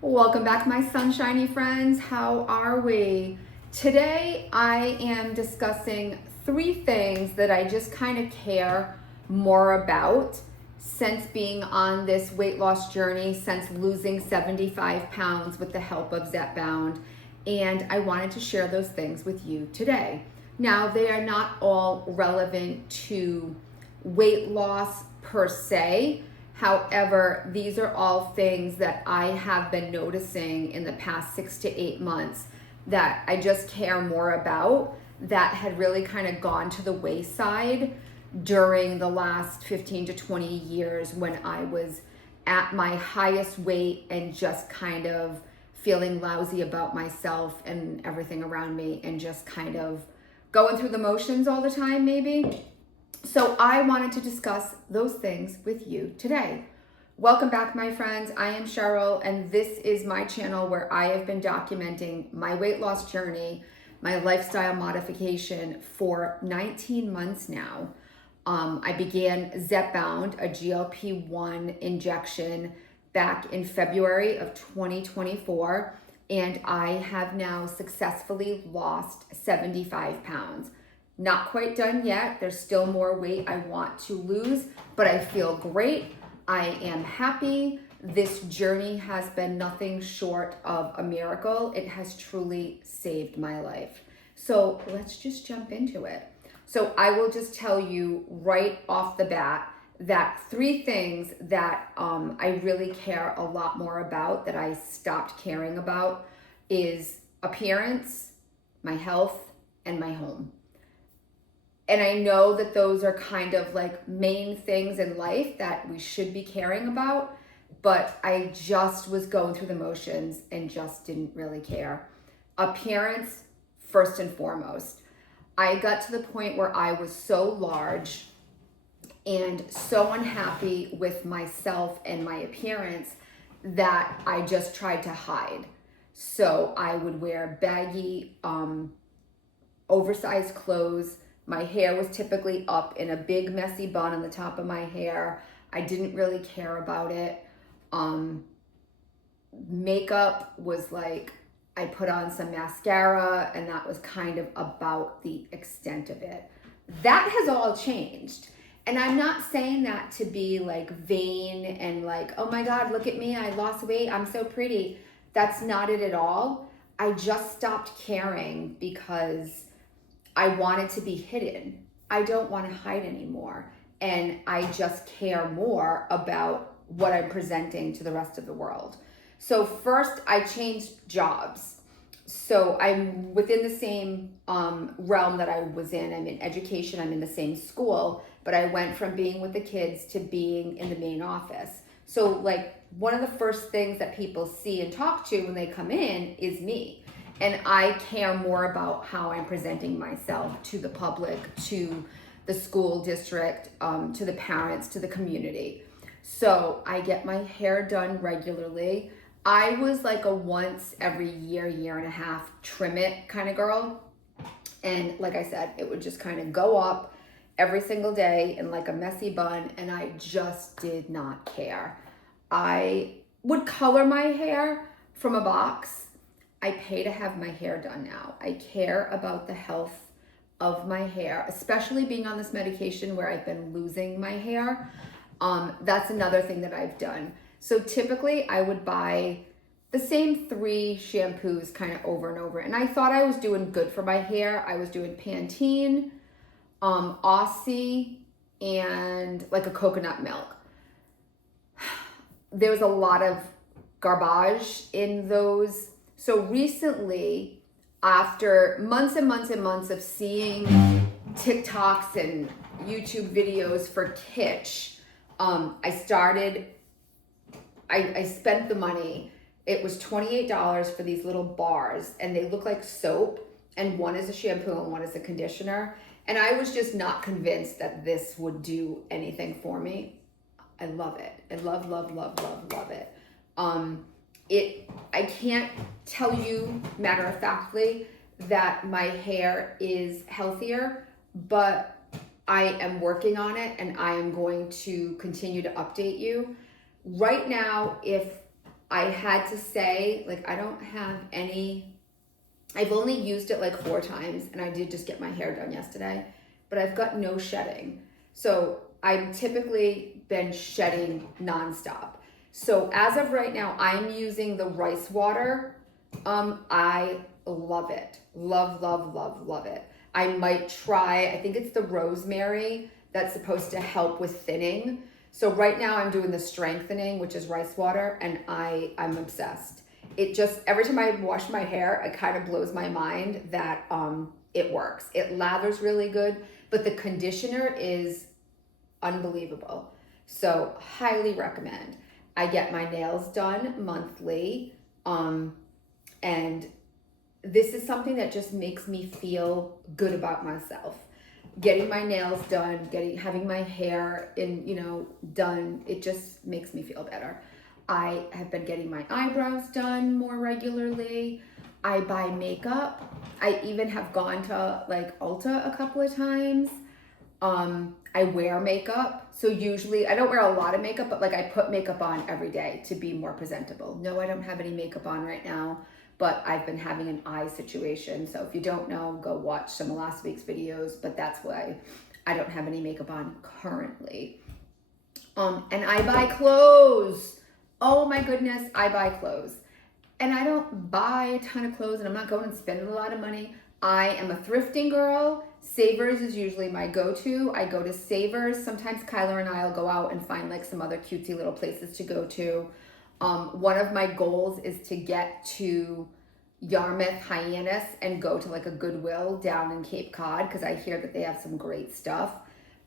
Welcome back, my sunshiny friends. How are we? Today, I am discussing 3 things that I just kind of care more about since being on this weight loss journey, since losing 75 pounds with the help of Zepbound. And I wanted to share those things with you today. Now, they are not all relevant to weight loss per se. However, these are all things that I have been noticing in the past 6 to 8 months that I just care more about, that had really kind of gone to the wayside during the last 15 to 20 years when I was at my highest weight and just kind of feeling lousy about myself and everything around me and just kind of going through the motions all the time, maybe. So I wanted to discuss those things with you today. Welcome back, my friends. I am Cheryl, and this is my channel where I have been documenting my weight loss journey, my lifestyle modification for 19 months now. I began Zepbound, a GLP-1 injection, back in February of 2024, and I have now successfully lost 75 pounds. Not quite done yet. There's still more weight I want to lose, but I feel great. I am happy. This journey has been nothing short of a miracle. It has truly saved my life. So let's just jump into it. So I will just tell you right off the bat that 3 things that I really care a lot more about, that I stopped caring about, is appearance, my health, and my home. And I know that those are kind of like main things in life that we should be caring about, but I just was going through the motions and just didn't really care. Appearance, first and foremost. I got to the point where I was so large and so unhappy with myself and my appearance that I just tried to hide. So I would wear baggy, oversized clothes. My hair was typically up in a big messy bun on the top of my hair. I didn't really care about it. Makeup was like, I put on some mascara and that was kind of about the extent of it. That has all changed. And I'm not saying that to be like vain and like, oh my God, look at me, I lost weight, I'm so pretty. That's not it at all. I just stopped caring because I wanted to be hidden. I don't want to hide anymore. And I just care more about what I'm presenting to the rest of the world. So first, I changed jobs. So I'm within the same realm that I was in. I'm in education, I'm in the same school, but I went from being with the kids to being in the main office. So like one of the first things that people see and talk to when they come in is me. And I care more about how I'm presenting myself to the public, to the school district, to the parents, to the community. So I get my hair done regularly. I was like a once every year, year and a half, trim it kind of girl. And like I said, it would just kind of go up every single day in like a messy bun, and I just did not care. I would color my hair from a box. I pay to have my hair done now. I care about the health of my hair, especially being on this medication where I've been losing my hair. That's another thing that I've done. So typically I would buy the same 3 shampoos kind of over and over. And I thought I was doing good for my hair. I was doing Pantene, Aussie, and like a coconut milk. There was a lot of garbage in those. So recently, after months and months and months of seeing TikToks and YouTube videos for kitsch, I spent the money. It was $28 for these little bars, and they look like soap, and one is a shampoo and one is a conditioner. And I was just not convinced that this would do anything for me. I love it. I love, love, love, love, love it. I can't tell you matter-of-factly that my hair is healthier, but I am working on it and I am going to continue to update you. Right now, if I had to say, like, I don't have any, I've only used it like 4 times, and I did just get my hair done yesterday, but I've got no shedding. So I've typically been shedding nonstop. So as of right now, I'm using the rice water. I love it. Love, love, love, love it. I might try, I think it's the rosemary that's supposed to help with thinning. So right now I'm doing the strengthening, which is rice water, and I'm obsessed. It just, every time I wash my hair, it kind of blows my mind that it works. It lathers really good, but the conditioner is unbelievable. So highly recommend. I get my nails done monthly, and this is something that just makes me feel good about myself. Getting my nails done, having my hair done, it just makes me feel better. I have been getting my eyebrows done more regularly. I buy makeup. I even have gone to like Ulta a couple of times. I wear makeup. So usually I don't wear a lot of makeup, but like I put makeup on every day to be more presentable. No, I don't have any makeup on right now, but I've been having an eye situation. So if you don't know, go watch some of last week's videos, but that's why I don't have any makeup on currently. And I buy clothes. Oh my goodness, I buy clothes. And I don't buy a ton of clothes, and I'm not going and spending a lot of money. I am a thrifting girl. Savers is usually my go-to. I go to Savers. Sometimes Kyler and I will go out and find like some other cutesy little places to go to. One of my goals is to get to Yarmouth, Hyannis, and go to like a Goodwill down in Cape Cod, because I hear that they have some great stuff.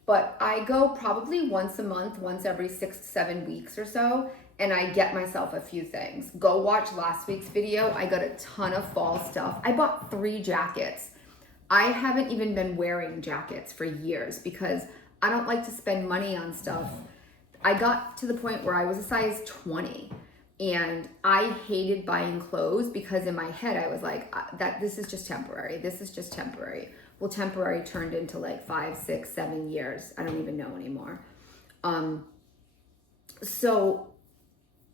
But I go probably once a month, once every 6 to 7 weeks or so, and I get myself a few things. Go watch last week's video. I got a ton of fall stuff. I bought 3 jackets. I haven't even been wearing jackets for years because I don't like to spend money on stuff. I got to the point where I was a size 20, and I hated buying clothes because in my head I was like, this is just temporary. This is just temporary. Well, temporary turned into like 5, 6, 7 years. I don't even know anymore. So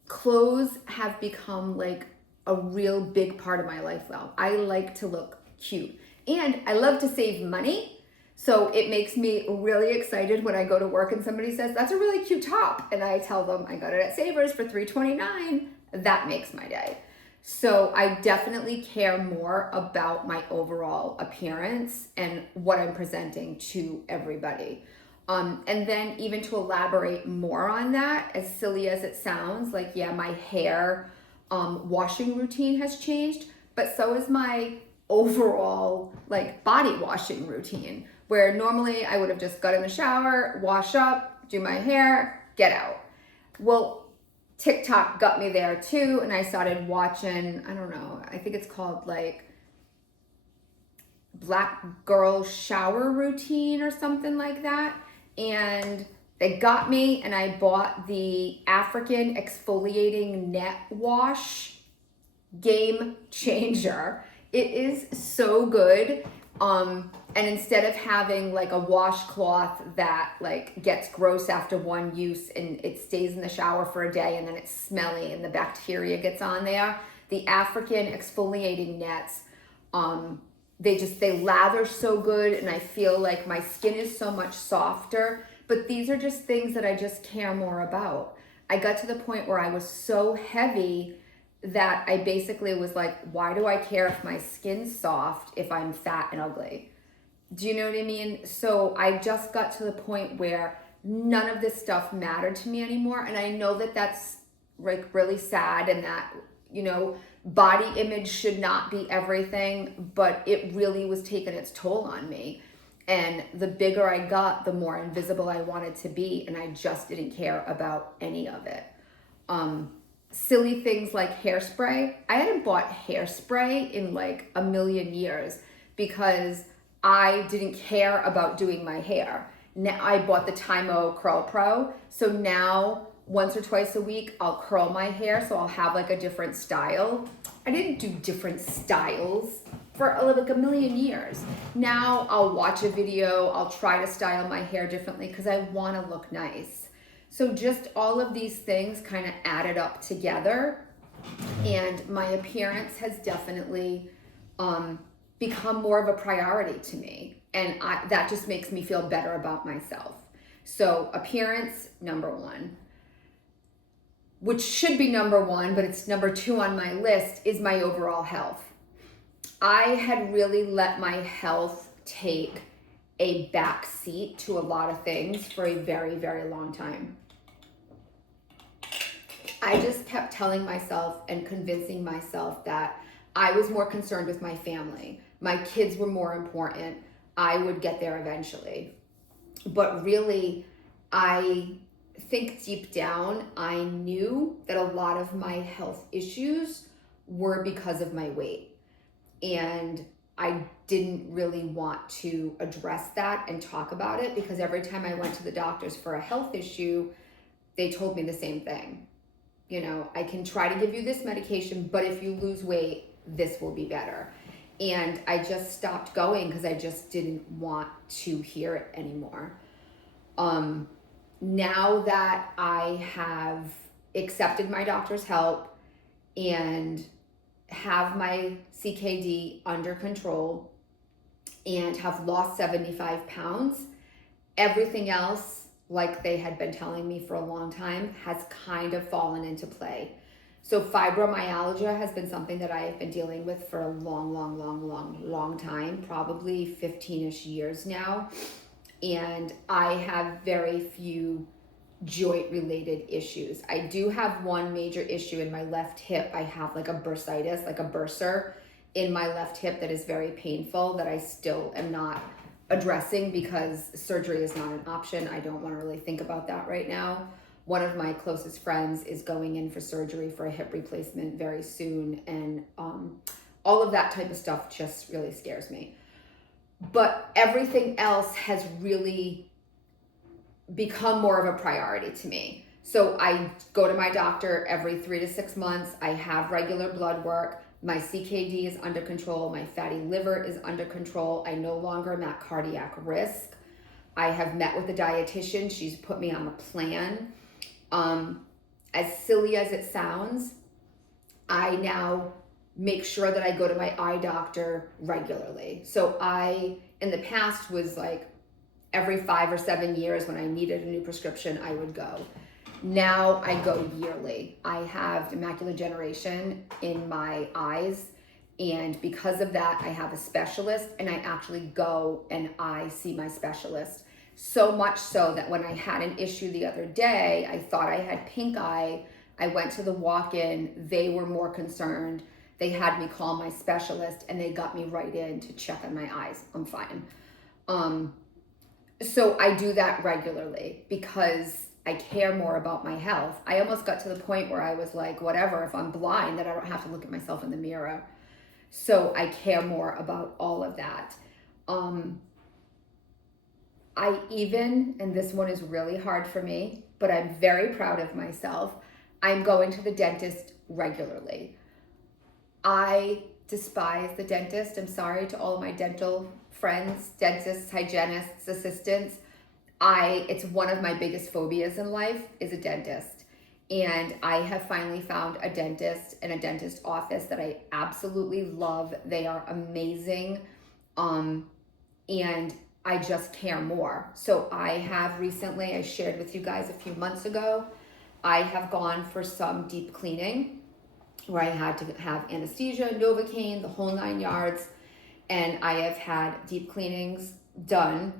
clothes have become like a real big part of my life now. I like to look cute, and I love to save money. So it makes me really excited when I go to work and somebody says, that's a really cute top. And I tell them I got it at Savers for $3.29. That makes my day. So I definitely care more about my overall appearance and what I'm presenting to everybody. And then even to elaborate more on that, as silly as it sounds, like, yeah, my hair washing routine has changed, but so is my overall like body washing routine, where normally I would have just got in the shower, wash up, do my hair, get out. Well, TikTok got me there too, and I started watching, I don't know, I think it's called like Black Girl Shower Routine or something like that. And they got me, and I bought the African exfoliating net wash. Game changer. It is so good. And instead of having like a washcloth that like gets gross after one use and it stays in the shower for a day and then it's smelly and the bacteria gets on there, the African exfoliating nets, they lather so good, and I feel like my skin is so much softer. But these are just things that I just care more about. I got to the point where I was so heavy that I basically was like, why do I care if my skin's soft if I'm fat and ugly? Do you know what I mean? So I just got to the point where none of this stuff mattered to me anymore. And I know that that's like really sad, and that, you know, body image should not be everything, but it really was taking its toll on me. And the bigger I got, the more invisible I wanted to be, and I just didn't care about any of it. Silly things like hairspray. I hadn't bought hairspray in like a million years because I didn't care about doing my hair. Now I bought the Tymo Curl Pro, so now once or twice a week I'll curl my hair, so I'll have like a different style. I didn't do different styles for like a million years. Now I'll watch a video, I'll try to style my hair differently because I want to look nice. So just all of these things kind of added up together And my appearance has definitely become more of a priority to me. And that just makes me feel better about myself. So appearance, number one. Which should be number one, but it's number two on my list, is my overall health. I had really let my health take a back seat to a lot of things for a very, very long time. I just kept telling myself and convincing myself that I was more concerned with my family. My kids were more important. I would get there eventually. But really, I think deep down, I knew that a lot of my health issues were because of my weight. And I didn't really want to address that and talk about it, because every time I went to the doctors for a health issue, they told me the same thing. You know, I can try to give you this medication, but if you lose weight, this will be better. And I just stopped going because I just didn't want to hear it anymore. Now that I have accepted my doctor's help and have my CKD under control and have lost 75 pounds, everything else, like they had been telling me for a long time, has kind of fallen into play. So fibromyalgia has been something that I have been dealing with for a long time, probably 15-ish years now. And I have very few joint-related issues. I do have one major issue in my left hip. I have like a bursitis, like a bursa in my left hip that is very painful, that I still am not addressing because surgery is not an option. I don't want to really think about that right now. One of my closest friends is going in for surgery for a hip replacement very soon, and all of that type of stuff just really scares me. But everything else has really become more of a priority to me. So I go to my doctor every 3 to 6 months. I have regular blood work. My CKD is under control. My fatty liver is under control. I no longer am at cardiac risk. I have met with a dietitian. She's put me on a plan. As silly as it sounds, I now make sure that I go to my eye doctor regularly. So I, in the past, was like every 5 or 7 years when I needed a new prescription, I would go. Now I go yearly. I have macular degeneration in my eyes, and because of that, I have a specialist, and I actually go and I see my specialist. So much so that when I had an issue the other day, I thought I had pink eye. I went to the walk-in. They were more concerned. They had me call my specialist, and they got me right in to check on my eyes. I'm fine. So I do that regularly because I care more about my health. I almost got to the point where I was like, whatever, if I'm blind, then I don't have to look at myself in the mirror. So I care more about all of that. I even, and this one is really hard for me, but I'm very proud of myself, I'm going to the dentist regularly. I despise the dentist. I'm sorry to all of my dental friends, dentists, hygienists, assistants. It's one of my biggest phobias in life is a dentist. And I have finally found a dentist and a dentist office that I absolutely love. They are amazing. And I just care more. So I have recently, I shared with you guys a few months ago, I have gone for some deep cleaning where I had to have anesthesia, Novocaine, the whole 9 yards. And I have had deep cleanings done.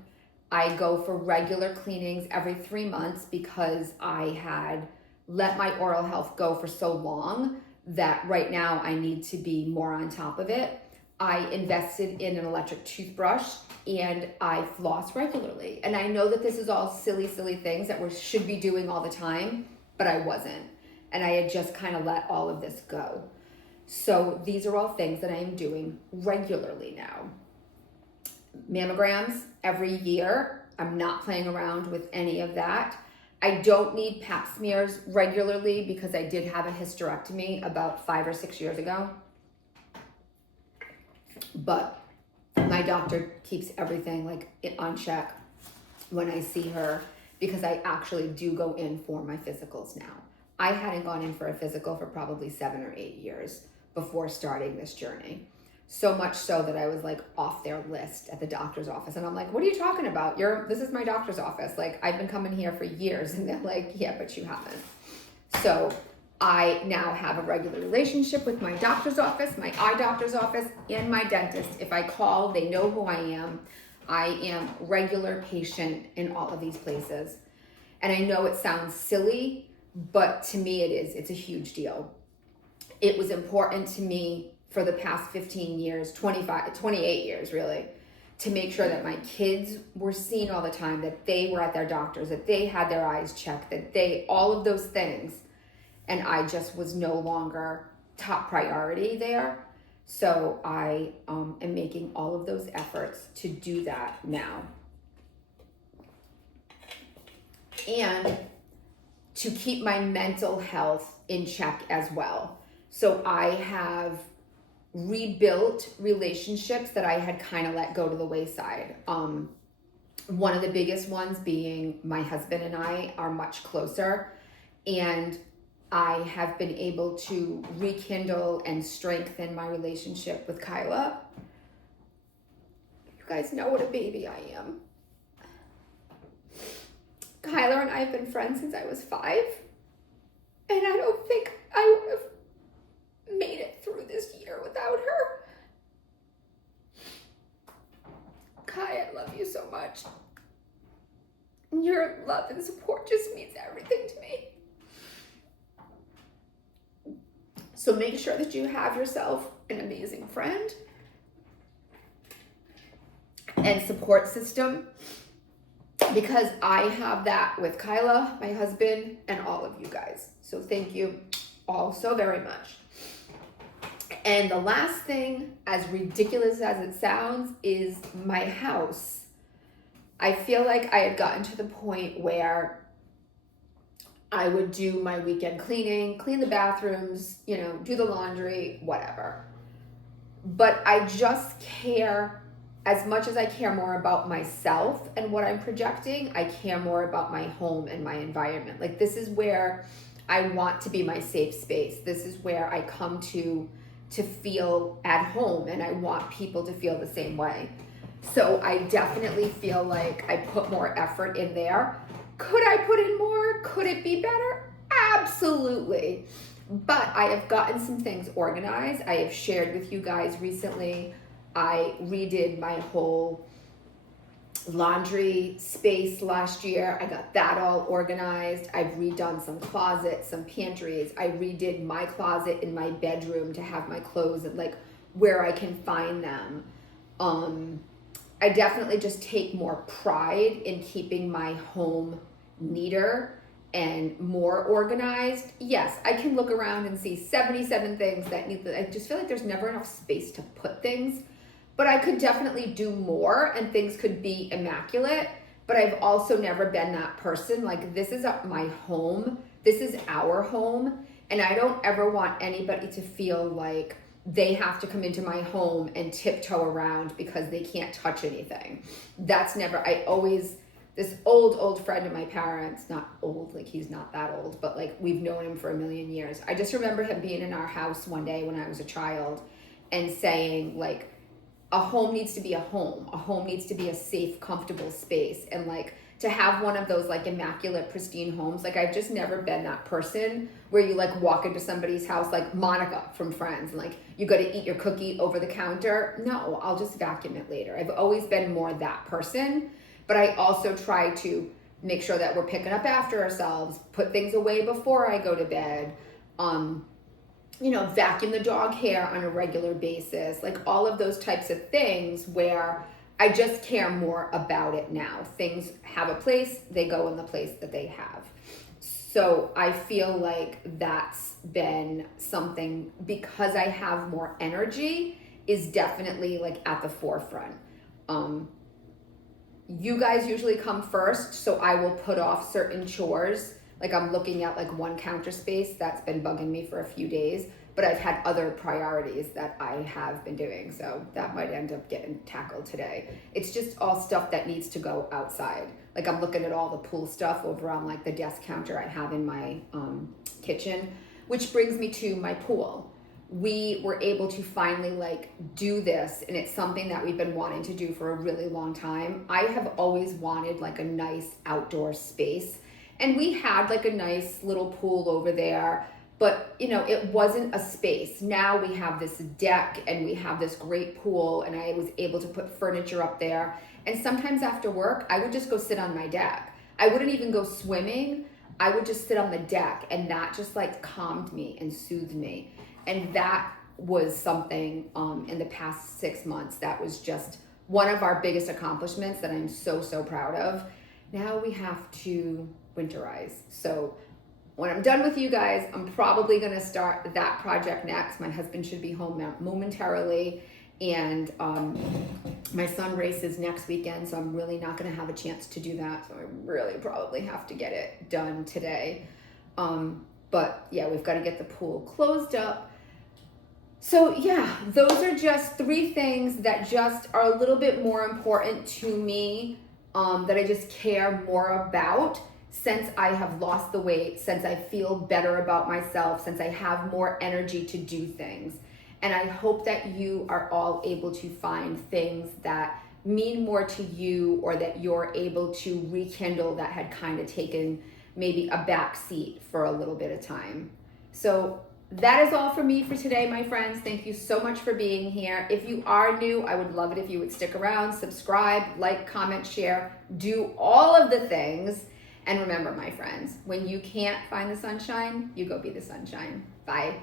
I go for regular cleanings every 3 months because I had let my oral health go for so long that right now I need to be more on top of it. I invested in an electric toothbrush and I floss regularly. And I know that this is all silly things that we should be doing all the time, but I wasn't. And I had just kind of let all of this go. So these are all things that I am doing regularly now. Mammograms every year. I'm not playing around with any of that. I don't need pap smears regularly because I did have a hysterectomy about 5 or 6 years ago. But my doctor keeps everything like on check when I see her because I actually do go in for my physicals now. I hadn't gone in for a physical for probably 7 or 8 years before starting this journey. So much so that I was like off their list at the doctor's office. And I'm like, what are you talking about? This is my doctor's office. Like, I've been coming here for years. And they're like, yeah, but you haven't. So I now have a regular relationship with my doctor's office, my eye doctor's office, and my dentist. If I call, they know who I am. I am regular patient in all of these places. And I know it sounds silly, but to me it is. It's a huge deal. It was important to me for the past 15 years, 28 years really, to make sure that my kids were seen all the time, that they were at their doctors, that they had their eyes checked, all of those things. And I just was no longer top priority there. So I am making all of those efforts to do that now. And to keep my mental health in check as well. So I have rebuilt relationships that I had kind of let go to the wayside. One of the biggest ones being my husband and I are much closer, and I have been able to rekindle and strengthen my relationship with Kyla. You guys know what a baby I am. Kyla and I have been friends since I was 5, and I don't think I would have made it through this year without her. Kai, I love you so much. Your love and support just means everything to me. So make sure that you have yourself an amazing friend and support system, because I have that with Kyla, my husband, and all of you guys. So thank you all so very much. And the last thing, as ridiculous as it sounds, is my house. I feel like I had gotten to the point where I would do my weekend cleaning, clean the bathrooms, do the laundry, whatever. But I just care, as much as I care more about myself and what I'm projecting, I care more about my home and my environment. Like, this is where I want to be my safe space. This is where I come to feel at home, and I want people to feel the same way. So I definitely feel like I put more effort in there. Could I put in more? Could it be better? Absolutely. But I have gotten some things organized. I have shared with you guys recently. I redid my whole laundry space last year. I got that all organized. I've redone some closets, some pantries. I redid my closet in my bedroom to have my clothes and like where I can find them. I definitely just take more pride in keeping my home neater and more organized. Yes, I can look around and see 77 things that I just feel like there's never enough space to put things. But I could definitely do more and things could be immaculate. But I've also never been that person. Like, this is my home. This is our home. And I don't ever want anybody to feel like they have to come into my home and tiptoe around because they can't touch anything. That's never, this old friend of my parents, not old, like he's not that old, but like we've known him for a million years. I just remember him being in our house one day when I was a child and saying, like, a home needs to be a home. A home needs to be a safe, comfortable space. And like, to have one of those like immaculate, pristine homes, like I've just never been that person where you like walk into somebody's house, like Monica from Friends, and like you got to eat your cookie over the counter. No, I'll just vacuum it later. I've always been more that person, but I also try to make sure that we're picking up after ourselves, put things away before I go to bed, vacuum the dog hair on a regular basis, like all of those types of things where I just care more about it now. Things have a place, they go in the place that they have. So I feel like that's been something, because I have more energy, is definitely like at the forefront. You guys usually come first, so I will put off certain chores. Like I'm looking at like one counter space that's been bugging me for a few days. but I've had other priorities that I have been doing. So that might end up getting tackled today. It's just all stuff that needs to go outside. Like I'm looking at all the pool stuff over on like the desk counter I have in my kitchen, which brings me to my pool. We were able to finally like do this, and it's something that we've been wanting to do for a really long time. I have always wanted like a nice outdoor space, and we had like a nice little pool over there, but you know, it wasn't a space. Now we have this deck and we have this great pool, and I was able to put furniture up there, and sometimes after work I would just go sit on my deck. I wouldn't even go swimming. I would just sit on the deck, and that just like calmed me and soothed me. And that was something in the past 6 months that was just one of our biggest accomplishments that I'm so, so proud of. Now we have to winterize. So when I'm done with you guys, I'm probably gonna start that project next. My husband should be home momentarily, and my son races next weekend, so I'm really not gonna have a chance to do that. So I really probably have to get it done today. But yeah, we've got to get the pool closed up. So yeah, those are just 3 things that just are a little bit more important to me, that I just care more about since I have lost the weight, since I feel better about myself, since I have more energy to do things. And I hope that you are all able to find things that mean more to you, or that you're able to rekindle that had kind of taken maybe a back seat for a little bit of time. So that is all for me for today, my friends. Thank you so much for being here. If you are new, I would love it if you would stick around, subscribe, like, comment, share, do all of the things. And remember, my friends, when you can't find the sunshine, you go be the sunshine. Bye.